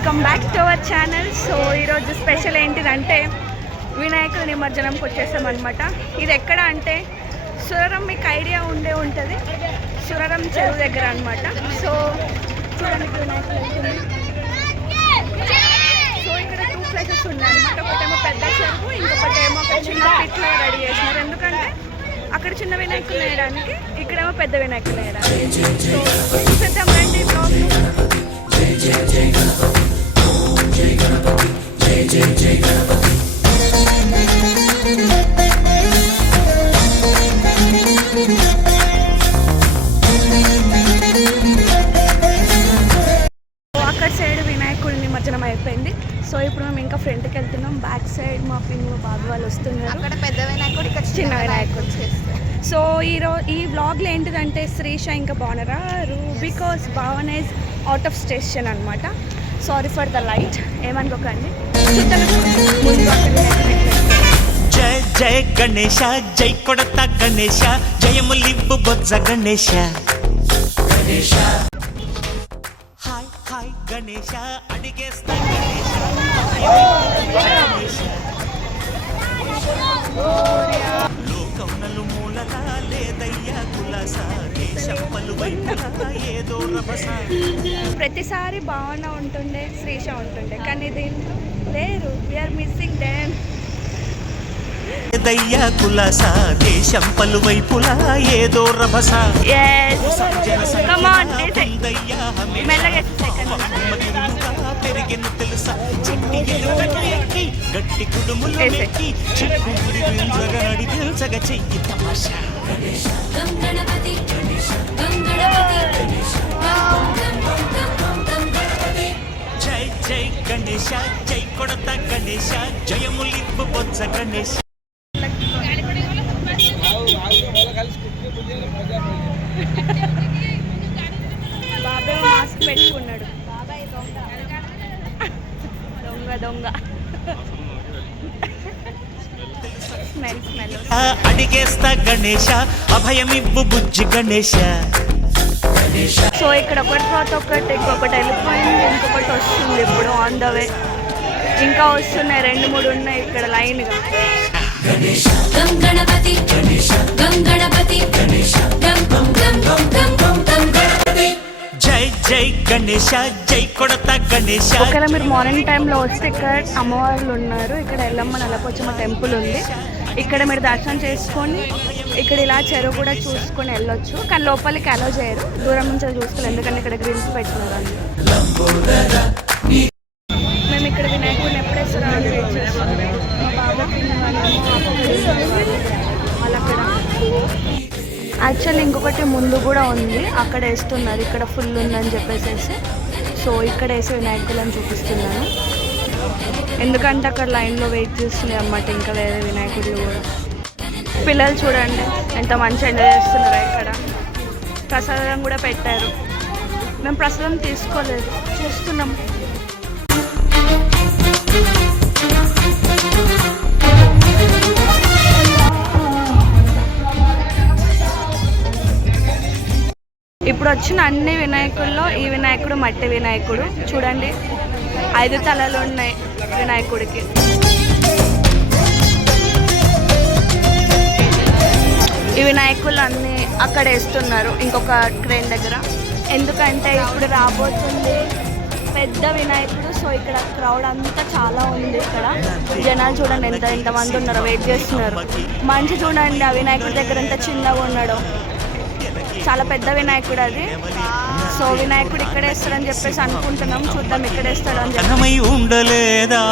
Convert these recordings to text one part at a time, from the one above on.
Welcome back to our channel. So ఈరోజు special ఏంటిదంటే వినాయకుడి నిమజ్జనంకి వచ్చేసామన్నమాట. ఇది ఎక్కడ అంటే సురరం, మీకు ఐడియా ఉంటుంది, సురరం చెరువు దగ్గర అనమాట. సో చూడండి వినాయకుడు వెళ్తుంది. సో ఇక్కడ 2 ప్లేసెస్ ఉన్నాయి అనమాట. ఒకటేమో పెద్ద చెరువు, ఇంకొకటేమో ఒక చిన్న పిట్లో రెడీ చేసినారు. ఎందుకంటే అక్కడ చిన్న వినాయకులు వేయడానికి, ఇక్కడేమో పెద్ద వినాయకులు వేయడానికి. సో చూసేద్దాం రండి బ్లాగ్. అక్కడ సైడ్ వినాయకుడి నిమజ్జనం అయిపోయింది. సో ఇప్పుడు మేము ఇంకా ఫ్రంట్కి వెళ్తున్నాం. బ్యాక్ సైడ్ మా పిన్ని బాబు వాళ్ళు వస్తున్నారు. అక్కడ పెద్ద వినాయకుడు, ఇక్కడ చిన్న వినాయకుడు చేస్తారు. సో ఈ వ్లాగ్లో ఏంటిదంటే శ్రీష ఇంకా బాగున్నారు బికాస్ భావన ఇస్ అవుట్ ఆఫ్ స్టేషన్ అనమాట. సారీ ఫర్ ద లైట్, ఏమనుకోకండి. జయ జయ గణేశ, జై కొడత గణేశ, జయములివ్వు బొజ్జ గణేశ. హాయ్ హాయ్ గణేశ, అడిగేస్తా గణేశ, లోకం నలుమూలలా లేదయ్యా కులాస, దేశం పలువైపులా ఏదో రభస. ప్రతిసారి భావన ఉంటుండే, శ్రీష ఉంటుండే, కానీ దీంట్లో లేరు. We are missing them. దయ్యా కులాస, దేశం పలువైపులా ఏదో రభస. పెరిగిన తెలుసా చెట్టి గట్టి కుడుములు మెక్కి చిక్కుడి నడి పిల్చగ చెయ్యి తమాషా. జై జై గణేశ, జై కొడత గణేశ, జయములివ్వు బొజ్జ గణేశ. బాబాయ్ మాస్క్ పెట్టుకున్నాడు. దొంగ దొంగ స్మెల్ స్మెల్. అడిగేస్తా గణేశ, అభయమివ్వు బుజ్జి గణేశ. సో ఇక్కడ ఒకటి తర్వాత ఒకటి, ఇంకొకటి వెళ్ళిపోయింది, ఇంకొకటి వస్తుంది ఇప్పుడు ఆన్ ద వే. ఇంకా వస్తున్నాయి, 2-3 ఉన్నాయి ఇక్కడ లైన్గా. జై జై గణేశ, జై కొడత గణేశ. ఒకవేళ మీరు మార్నింగ్ టైంలో వస్తే ఇక్కడ అమ్మవార్లు ఉన్నారు. ఇక్కడ ఎల్లమ్మ నల్లపోచమ్మ టెంపుల్ ఉంది. ఇక్కడ మీరు దర్శనం చేసుకొని ఇక్కడ ఇలా చెరువు కూడా చూసుకొని వెళ్ళొచ్చు. కానీ లోపలికి అలో చేయరు, దూరం నుంచి చూసుకోవాలి, ఎందుకంటే ఇక్కడ గ్రిల్స్ పెట్టినారు అని. మేము ఇక్కడ వినాయకుడిని ఎప్పుడేస్తారో అని వెయిట్ చేస్తున్నాం. మా బాబా వాళ్ళు అక్కడ యాక్చువల్లీ ఇంకొకటి ముందు కూడా ఉంది, అక్కడ వేస్తున్నారు. ఇక్కడ ఫుల్ ఉందని చెప్పేసి సో ఇక్కడ వేసే వినాయకులను చూపిస్తున్నాను. ఎందుకంటే అక్కడ లైన్లో వెయిట్ చేస్తుంది అన్నమాట. ఇంకా వేరే వినాయకులు కూడా. పిల్లలు చూడండి ఎంత మంచిగా ఎంజాయ్ చేస్తున్నారు. ఇక్కడ ప్రసాదం కూడా పెట్టారు. మేము ప్రసాదం తీసుకోలేదు, చూస్తున్నాం. ఇప్పుడు వచ్చిన అన్ని వినాయకుల్లో ఈ వినాయకుడు మట్టి వినాయకుడు. చూడండి 5 తలలు ఉన్నాయి వినాయకుడికి. ఈ వినాయకులు అన్నీ అక్కడ వేస్తున్నారు ఇంకొక క్రేన్ దగ్గర. ఎందుకంటే ఇప్పుడు రాబోతుంది పెద్ద వినాయకుడు. సో ఇక్కడ క్రౌడ్ అంతా చాలా ఉంది. ఇక్కడ జనాలు చూడండి ఎంతమంది ఉన్నారో, వెయిట్ చేస్తున్నారు. మంచి చూడండి ఆ వినాయకుడి దగ్గర ఎంత చిన్నగా ఉన్నాడో. చాలా పెద్ద వినాయకుడు అది. సో వినాయకుడు ఇక్కడ వేస్తాడని చెప్పేసి అనుకుంటున్నాం. చూద్దాం ఇక్కడ వేస్తాడు అని చెప్పి. ఉండలేదా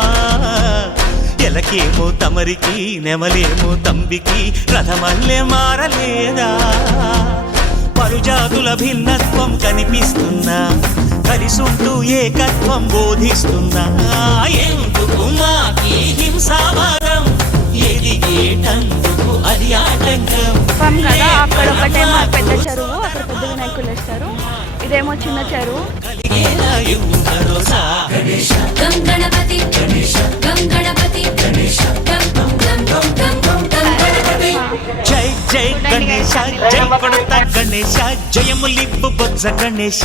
ఎలకేమో తమరికి, నెమలేమో తంబికి, రథమల్లే మారలేదా? పరుజాతుల భిన్నత్వం కనిపిస్తున్నా, కలిసుంటూ ఏకత్వం బోధిస్తున్నా. ఎందుకు మాకి హింసావాదం, ఎదిగేటందుకు అది ఆటంకం. కదా అక్కడ ఒకటేమో పెద్ద చెరువు, అక్కడ పెద్ద వినాయకులు వేస్తారు. ఇదేమో చిన్న చెరువు. జై జై గణేశ, జై కొడత గణేశ, జయములివ్వు బొజ్జ గణేశ.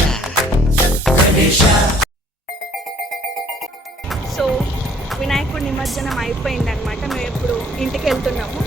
సో వినాయకుడి నిమజ్జనం అయిపోయింది అనమాట. మేము ఇప్పుడు ఇంటికి వెళ్తున్నాము.